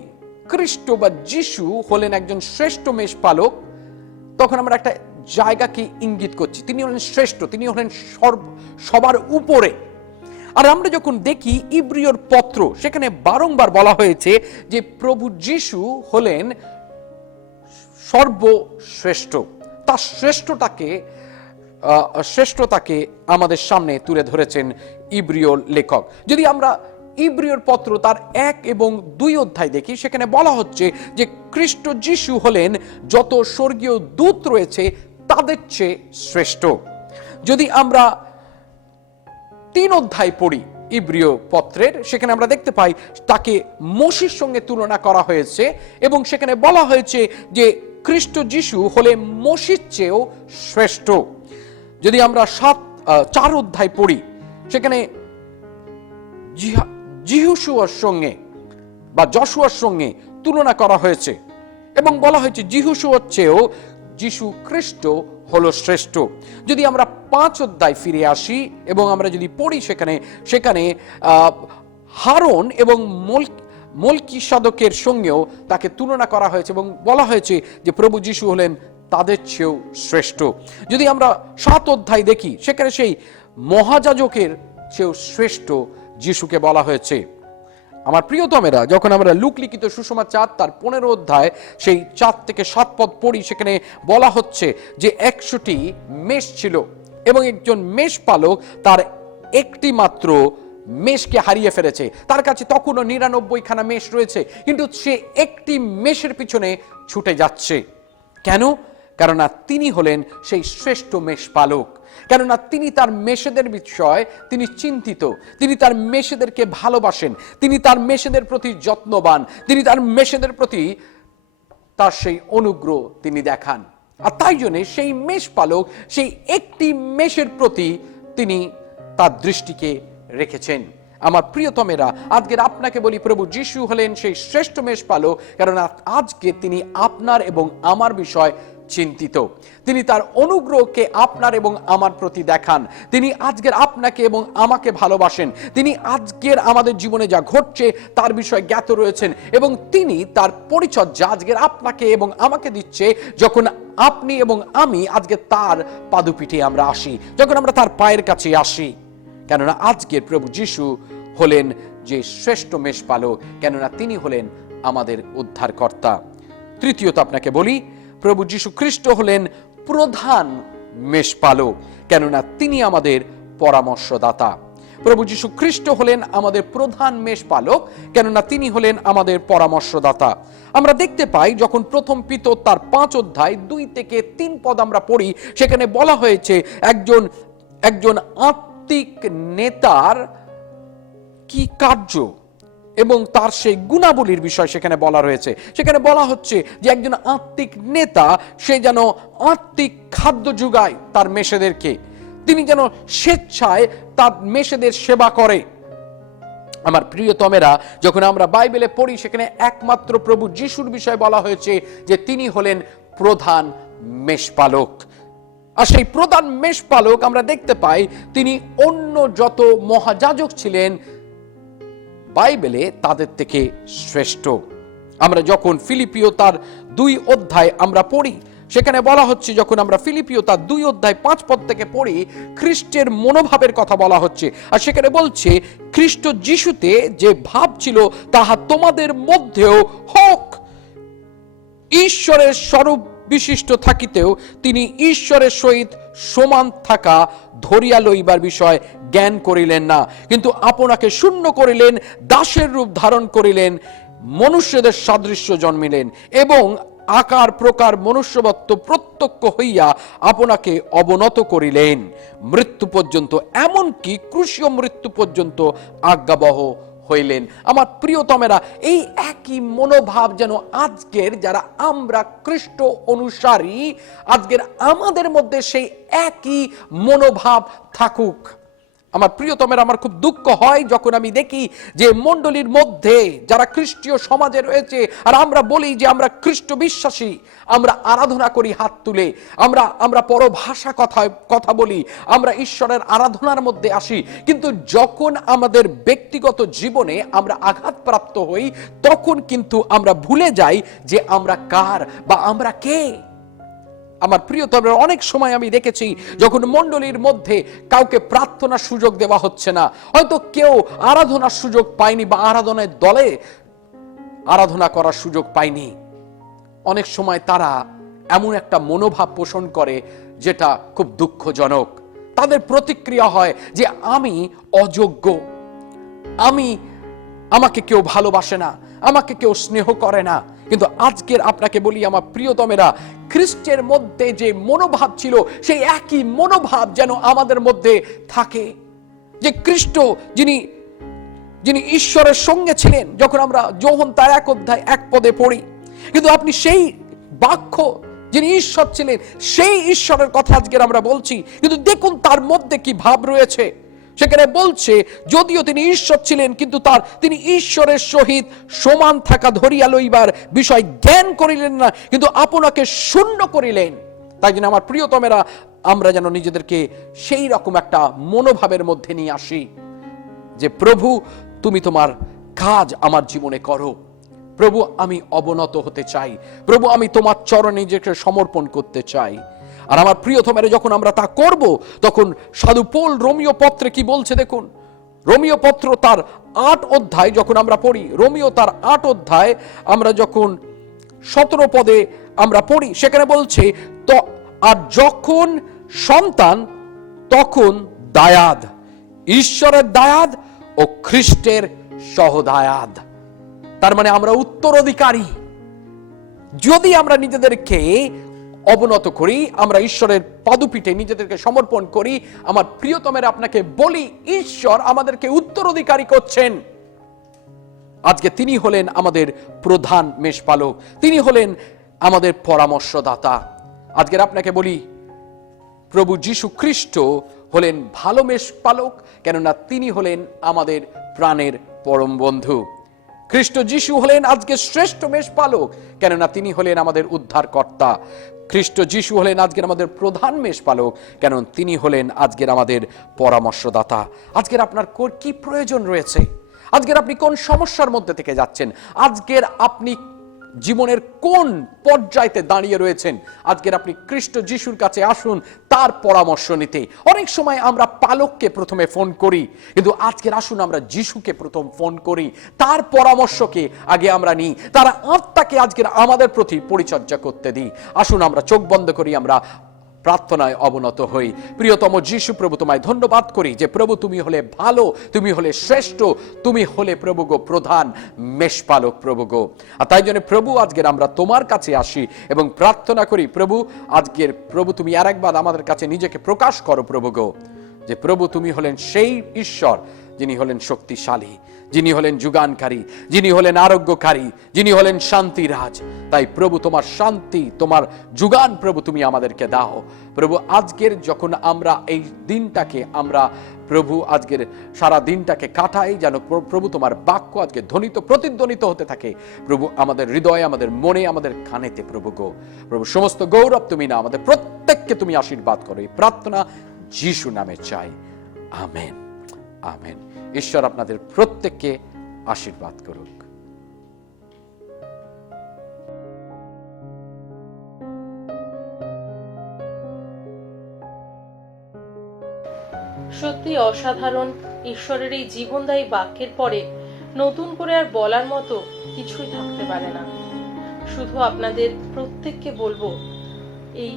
খ্রিস্ট বা যিশু হলেন একজন শ্রেষ্ঠ মেষপালক, তখন আমরা একটা জায়গাকে ইঙ্গিত করছি, তিনি হলেন শ্রেষ্ঠ, তিনি হলেন সবার উপরে। আর আমরা যখন দেখি ইব্রিয়র পত্র, সেখানে বারংবার বলা হয়েছে যে প্রভু যিশু হলেন সর্বশ্রেষ্ঠ। তার শ্রেষ্ঠতাকে আমাদের সামনে তুলে ধরেছেন ইব্রিয় লেখক। যদি আমরা ইব্রিয়র পত্র তার 1 এবং 2 অধ্যায় দেখি, সেখানে বলা হচ্ছে যে খ্রিস্ট যিশু হলেন যত স্বর্গীয় দূত রয়েছে তাদের চেয়ে শ্রেষ্ঠ। যদি আমরা 3 অধ্যায় পড়ি ইব্রিয় পত্রের, সেখানে আমরা দেখতে পাই তাকে মসির সঙ্গে তুলনা করা হয়েছে এবং সেখানে বলা হয়েছে যে খ্রিস্ট যিশু হলে মসির চেয়েও শ্রেষ্ঠ। যদি আমরা 4 অধ্যায় পড়ি, সেখানে যিহোশুয়ার সঙ্গে বা যশোয়ার সঙ্গে তুলনা করা হয়েছে এবং বলা হয়েছে যিহোশুয়ার চেয়েও যিশু খ্রিস্ট হলো শ্রেষ্ঠ। যদি আমরা 5 অধ্যায় ফিরে আসি এবং আমরা যদি পড়ি, সেখানে হারন এবং মলকিসাদকের সঙ্গেও তাকে তুলনা করা হয়েছে এবং বলা হয়েছে যে প্রভু যিশু হলেন তাদের চেয়েও শ্রেষ্ঠ। যদি আমরা 7 অধ্যায় দেখি, সেখানে সেই মহাযাজকের চেয়েও শ্রেষ্ঠ যিশুকে বলা হয়েছে। আমার প্রিয়তমেরা, যখন আমরা লুক লিখিত সুসমাচার তার 15 অধ্যায় সেই 4 থেকে 7 পদ পড়ি, সেখানে বলা হচ্ছে যে 100টি মেষ ছিল এবং একজন মেষপালক তার একটি মাত্র মেষকে হারিয়ে ফেলেছে। তার কাছে তখনও 99খানা মেষ রয়েছে, কিন্তু সে একটি মেষের পিছনে ছুটে যাচ্ছে। কেন? কেননা তিনি হলেন সেই শ্রেষ্ঠ মেষপালক। কেননা তিনি তার মেষেদের বিষয় তিনি চিন্তিত, তিনি তার মেষেদেরকে ভালোবাসেন, তিনি তার মেষেদের প্রতি যত্নবান, তিনি তার মেষেদের প্রতি তার সেই অনুগ্রহ তিনি দেখান। আর তাই জন্য সেই মেষপালক সেই একটি মেষের প্রতি তিনি তার দৃষ্টিকে রেখেছেন। আমার প্রিয়তমেরা, আজকের আপনাকে বলি প্রভু যিশু হলেন সেই শ্রেষ্ঠ মেষপালক, কারণ আজকে তিনি আপনার এবং আমার বিষয় চিন্তিত। তিনি তার অনুগ্রহকে আপনার এবং আমার প্রতি দেখান। তিনি আজকের আপনাকে এবং আমাকে ভালোবাসেন। তিনি আজকের আমাদের জীবনে যা ঘটছে তার বিষয়ে জ্ঞাত রয়েছেন এবং তিনি তার পরিচর্যা আজকের আপনাকে এবং আমাকে দিচ্ছে যখন আপনি এবং আমি আজকে তার পাদুপিঠে আমরা আসি, যখন আমরা তার পায়ের কাছে আসি। কেননা আজকের প্রভু যিশু হলেন যে শ্রেষ্ঠ মেষপালক, কেননা তিনি হলেন আমাদের উদ্ধারকর্তা। তৃতীয়ত আপনাকে বলি, প্রভু যিশু খ্রিস্ট হলেন প্রধান মেষপালক, কেননা তিনি আমাদের পরামর্শদাতা। প্রভু যিশু খ্রিস্ট হলেন আমাদের প্রধান মেষপালক, কেননা তিনি হলেন আমাদের পরামর্শদাতা। আমরা দেখতে পাই যখন প্রথম পিতর তার 5 অধ্যায় 2 থেকে 3 পদ আমরা পড়ি, সেখানে বলা হয়েছে একজন আত্মিক নেতার কি কার্য এবং তার সেই গুণাবলীর বিষয় সেখানে বলা রয়েছে। সেখানে বলা হচ্ছে যে একজন আত্মিক নেতা সে যেন আত্মিক খাদ্য যোগায় তার মেষেদেরকে, তিনি যেন স্বেচ্ছায় তার মেষেদের সেবা করে। আমার প্রিয়তমেরা, যখন আমরা বাইবেলে পড়ি, সেখানে একমাত্র প্রভু যিশুর বিষয় বলা হয়েছে যে তিনি হলেন প্রধান মেষপালক। আর সেই প্রধান মেষপালক আমরা দেখতে পাই তিনি অন্য যত মহাযাজক ছিলেন বাইবেলে তাদের থেকে শ্রেষ্ঠ। আমরা যখন ফিলিপিও তার 2 অধ্যায় আমরা পড়ি, সেখানে বলা হচ্ছে, যখন আমরা ফিলিপিও তার 2 অধ্যায় 5 পদ থেকে পড়ি, খ্রিস্টের মনোভাবের কথা বলা হচ্ছে। আর সেখানে বলছে, খ্রিস্ট যিশুতে যে ভাব ছিল তাহা তোমাদের মধ্যেও হোক। ঈশ্বরের স্বরূপ বিশিষ্ট থাকিতেও তিনি ঈশ্বরের সহিত সমান থাকা ধরিয়া লইবার বিষয় জ্ঞান করিলেন না, কিন্তু আপনাকে শূন্য করিলেন, দাসের রূপ ধারণ করিলেন, মনুষ্যদের সাদৃশ্য জন্মিলেন এবং আকার প্রকার মনুষ্যবত্ব প্রত্যক্ষ হইয়া আপনাকে অবনত করিলেন মৃত্যু পর্যন্ত, এমনকি ক্রুশীয় মৃত্যু পর্যন্ত আজ্ঞাবহ হইলেন। আমার প্রিয়তমেরা, এই একই মনোভাব যেন আজকের যারা আমরা খ্রিস্ট অনুসারী, আজকের আমাদের মধ্যে সেই একই মনোভাব থাকুক। আমার প্রিয়তমের, আমার খুব দুঃখ হয় যখন আমি দেখি যে মণ্ডলীর মধ্যে যারা খ্রিস্টীয় সমাজে রয়েছে, আর আমরা বলি যে আমরা খ্রিস্ট বিশ্বাসী, আমরা আরাধনা করি হাত তুলে, আমরা পরভাষা কথা বলি, আমরা ঈশ্বরের আরাধনার মধ্যে আসি, কিন্তু যখন আমাদের ব্যক্তিগত জীবনে আমরা আঘাতপ্রাপ্ত হই, তখন কিন্তু আমরা ভুলে যাই যে আমরা কার বা আমরা কে। আমার প্রিয়তমের, অনেক সময় আমি দেখেছি যখন মণ্ডলীর মধ্যে কাউকে প্রার্থনার সুযোগ দেওয়া হচ্ছে না, হয়তো কেউ আরাধনার সুযোগ পায়নি বা আরাধনার দলে আরাধনা করার সুযোগ পায়নি, অনেক সময় তারা এমন একটা মনোভাব পোষণ করে যেটা খুব দুঃখজনক। তাদের প্রতিক্রিয়া হয় যে আমি অযোগ্য, আমাকে কেউ ভালোবাসে না, আমাকে কেউ স্নেহ করে না। কিন্তু আজকের আপনাকে বলি আমার প্রিয়তমেরা, খ্রিস্টের মধ্যে যে মনোভাব ছিল সেই একই মনোভাব যেন আমাদের মধ্যে থাকে। যে খ্রিস্ট যিনি ঈশ্বরের সঙ্গে ছিলেন, যখন আমরা যোহন তার 1 অধ্যায় 1 পদে পড়ি, কিন্তু আপনি সেই বাক্য যিনি ঈশ্বর ছিলেন, সেই ঈশ্বরের কথা আজকের আমরা বলছি, কিন্তু দেখুন তার মধ্যে কি ভাব রয়েছে। সেখানে বলছে যদিও তিনি ঈশ্বর ছিলেন, কিন্তু তিনি ঈশ্বরের সহিত সমান থাকা ধরিয়া লইবার বিষয় জ্ঞান করিলেন না, কিন্তু আপনাকে শূন্য করিলেন। তাই জন্য আমার প্রিয়তমেরা, আমরা যেন নিজেদেরকে সেই রকম একটা মনোভাবের মধ্যে নিয়ে আসি যে প্রভু, তুমি তোমার কাজ আমার জীবনে করো। প্রভু, আমি অবনত হতে চাই। প্রভু, আমি তোমার চরণে নিজেকে সমর্পণ করতে চাই। আর আমার প্রিয়তমেরা, যখন আমরা তা করব, তখন সাধু পৌল রোমীয় পত্রে কি বলছে দেখুন। রোমীয় পত্র তার 8 অধ্যায় যখন আমরা পড়ি, রোমীয় তার 8 অধ্যায় আমরা যখন 17 পদে আমরা পড়ি, সেখানে বলছে তো আর যখন সন্তান তখন দায়াদ, ঈশ্বরের দায়াদ ও খ্রিস্টের সহদায়াদ। তার মানে আমরা উত্তরাধিকারী। যদি আমরা নিজেদেরকে অবনত করি, আমরা ঈশ্বরের পাদপীঠে নিজেদেরকে সমর্পণ করি, আমার প্রিয়তমের আপনাকে বলি, ঈশ্বর আমাদেরকে উত্তরাধিকারী করছেন। আজকে তিনি হলেন আমাদের প্রধান মেষপালক, তিনি হলেন আমাদের পরামর্শদাতা। আজকের আপনাকে বলি, প্রভু যীশু খ্রিস্ট হলেন ভালো মেষপালক, কেননা তিনি হলেন আমাদের প্রাণের পরম বন্ধু। খ্রিস্ট যীশু হলেন আজকে শ্রেষ্ঠ মেষপালক, কেননা তিনি হলেন আমাদের উদ্ধারকর্তা। খ্রিস্ট যীশু হলেন আজকের আমাদের প্রধান মেষপালক, কেন তিনি হলেন আজকের আমাদের পরামর্শদাতা। আজকের আপনার কি প্রয়োজন রয়েছে? আজকের আপনি কোন সমস্যার মধ্যে থেকে যাচ্ছেন? আজকের আপনি জীবনের কোন পর্যায়ে দাঁড়িয়ে রয়েছেন? আজকের আপনি খ্রিস্ট যিশুর কাছে আসুন তার পরামর্শ নিতে। অনেক সময় আমরা পালককে প্রথমে ফোন করি, কিন্তু আজকের আসুন আমরা যিশুকে প্রথম ফোন করি, তার পরামর্শকে আগে আমরা নিই, তার আত্মাকে আজকের আমাদের প্রতি পরিচর্যা করতে দিই। আসুন আমরা চোখ বন্ধ করি, আমরা প্রার্থনায় অবনত হই। প্রিয়তম যিশু প্রভু, তোমায় ধন্যবাদ করি যে প্রভু তুমি হলে ভালো, তুমি হলে শ্রেষ্ঠ, তুমি হলে প্রভু গো প্রধান মেষপালক প্রভু গো। আর তাই জন্য প্রভু আজকের আমরা তোমার কাছে আসি এবং প্রার্থনা করি প্রভু, আজকের প্রভু তুমি আরেকবার আমাদের কাছে নিজেকে প্রকাশ করো প্রভু গো, যে প্রভু তুমি হলেন সেই ঈশ্বর যিনি হলেন শক্তিশালী, যিনি হলেন যুগানকারী, যিনি হলেন আরোগ্যকারী, যিনি হলেন শান্তিরাজ। তাই প্রভু তোমার শান্তি, তোমার যুগান প্রভু তুমি আমাদেরকে দাও প্রভু। আজকের যখন আমরা এই দিনটাকে আমরা প্রভু আজকের সারা দিনটাকে কাটাই, যেন প্রভু তোমার বাক্য আজকে ধ্বনিত প্রতিধ্বনিত হতে থাকে প্রভু, আমাদের হৃদয়ে, আমাদের মনে, আমাদের কানেতে প্রভু গো। প্রভু সমস্ত গৌরব তুমি না, আমাদের প্রত্যেককে তুমি আশীর্বাদ করো। এই প্রার্থনা যিশু নামে চাই, আমেন, আমেন। ঈশ্বর আপনাদের প্রত্যেককে আশীর্বাদ করুক। সত্যি অসাধারণ। ঈশ্বরের এই জীবনদায়ী বাক্যের পরে নতুন করে আর বলার মতো কিছুই থাকতে পারে না। শুধু আপনাদের প্রত্যেককে বলবো, এই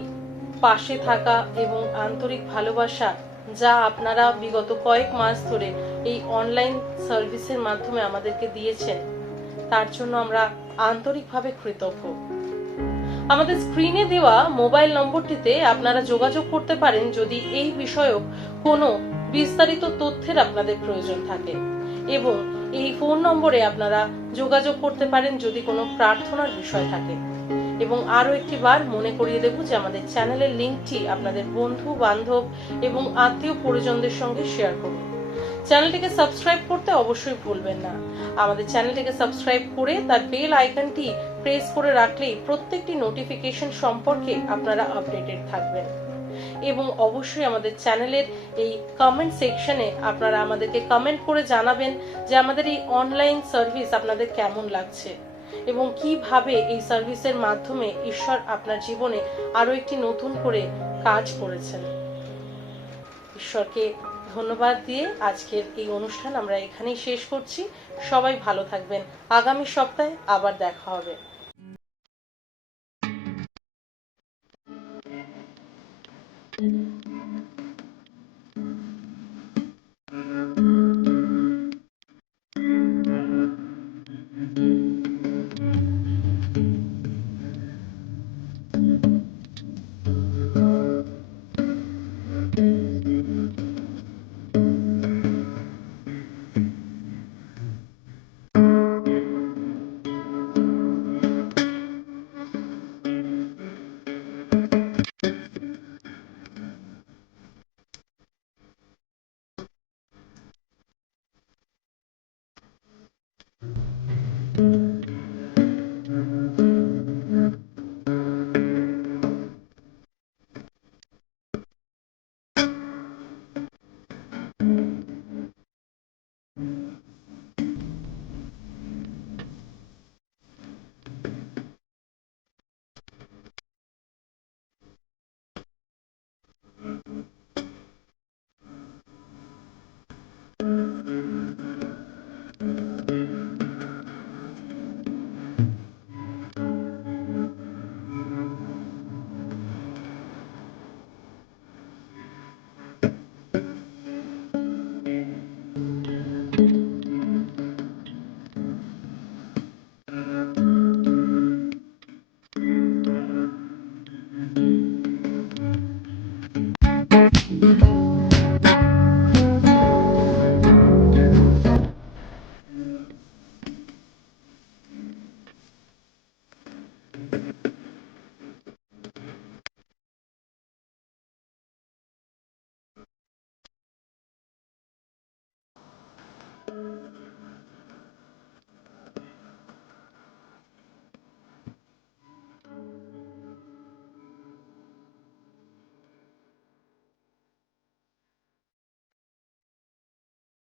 পাশে থাকা এবং আন্তরিক ভালোবাসা যা আপনারা বিগত কয়েক মাস ধরে এই অনলাইন সার্ভিসের মাধ্যমে আমাদেরকে দিয়েছেন, তার জন্য আমরা আন্তরিকভাবে কৃতজ্ঞ। আমাদের স্ক্রিনে দেওয়া মোবাইল নম্বরটিতে আপনারা যোগাযোগ করতে পারেন যদি এই বিষয়ক কোনো বিস্তারিত তথ্যের আপনাদের প্রয়োজন থাকে, এবং এই ফোন নম্বরে আপনারা যোগাযোগ করতে পারেন যদি কোনো প্রার্থনার বিষয় থাকে। এবং আরও একটি বার মনে করিয়ে দেব যে আমাদের চ্যানেলের লিঙ্কটি আপনাদের বন্ধু বান্ধব এবং আত্মীয় পরিজনদের সঙ্গে শেয়ার করুন। চ্যানেলটিকে সাবস্ক্রাইব করতে অবশ্যই ভুলবেন না। আমাদের চ্যানেলটিকে সাবস্ক্রাইব করে তার বেল আইকনটি প্রেস করে রাখলেই প্রত্যেকটি নোটিফিকেশন সম্পর্কে আপনারা আপডেটেড থাকবেন। এবং অবশ্যই আমাদের চ্যানেলের এই কমেন্ট সেকশনে আপনারা আমাদেরকে কমেন্ট করে জানাবেন যে আমাদের এই অনলাইন সার্ভিস আপনাদের কেমন লাগছে এবং কিভাবে এই সার্ভিসের মাধ্যমে ঈশ্বর আপনার জীবনে আরো একটি নতুন করে কাজ করেছেন। ঈশ্বরকে ধন্যবাদ দিয়ে আজকের এই অনুষ্ঠান আমরা এখানেই শেষ করছি। সবাই ভালো থাকবেন। আগামী সপ্তাহে আবার দেখা হবে।